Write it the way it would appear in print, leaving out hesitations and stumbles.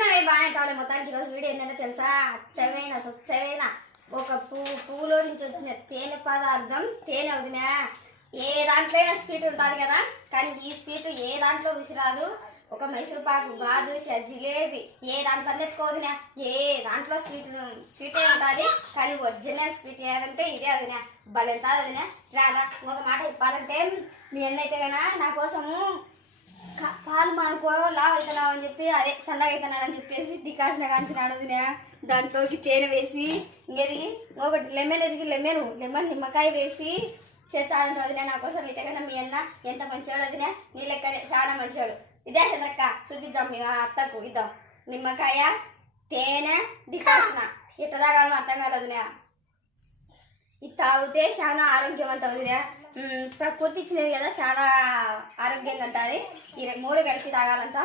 వచ్చినవి బాగానే కావాలి. మొత్తానికి ఈరోజు వీడియో ఏంటంటే తెలుసా, స్వచ్ఛమైన ఒక పువ్వులో నుంచి వచ్చిన తేనె పదార్థం. తేనె వదినా ఏ దాంట్లో అయినా స్వీట్ ఉంటుంది కదా, కానీ ఈ స్వీట్ ఏ దాంట్లో రుచి రాదు. ఒక మైసూర్ పాకు, బాదుష, జిలేబీ ఏ దాంట్లో ఎత్తుకోదినా, ఏ దాంట్లో స్వీటే ఉంటుంది. కానీ ఒరిజినల్ స్వీట్ ఏదంటే ఇదే వదినా. భలే ఉంటుంది వదినా. రాదా ఒక మాట చెప్పాలంటే, మీ అన్న అయితే కదా నా కోసము పాలు మానుకో లావ్ అవుతున్నావు అని చెప్పి, అదే సన్నగా అవుతున్నానని చెప్పేసి డికాషన్ కాంచినాడు వదినా. దాంట్లోకి తేనె వేసి ఇంకేది ఒకటి లెమన్ నిమ్మకాయ వేసి చేర్చాలంటే వదినా నా కోసం. అయితే కన్నా మీ అన్న ఎంత మంచివాడు వదినా, నీ లెక్కనే చాలా మంచివాడు. ఇదే చంద్రక్క చూపించాం మీ అత్తకు. ఇద్దాం నిమ్మకాయ, తేనె, డికాషన్ ఎట్ట తాగాలో అర్థం కాదు వదినా. ఇది తాగితే చాలా ఆరోగ్యం అంట వదినా. ప్రకృతి ఇచ్చినది కదా, చాలా ఆరోగ్యంగా ఉంటుంది. ఈ 3 కలిపి తాగాలంట.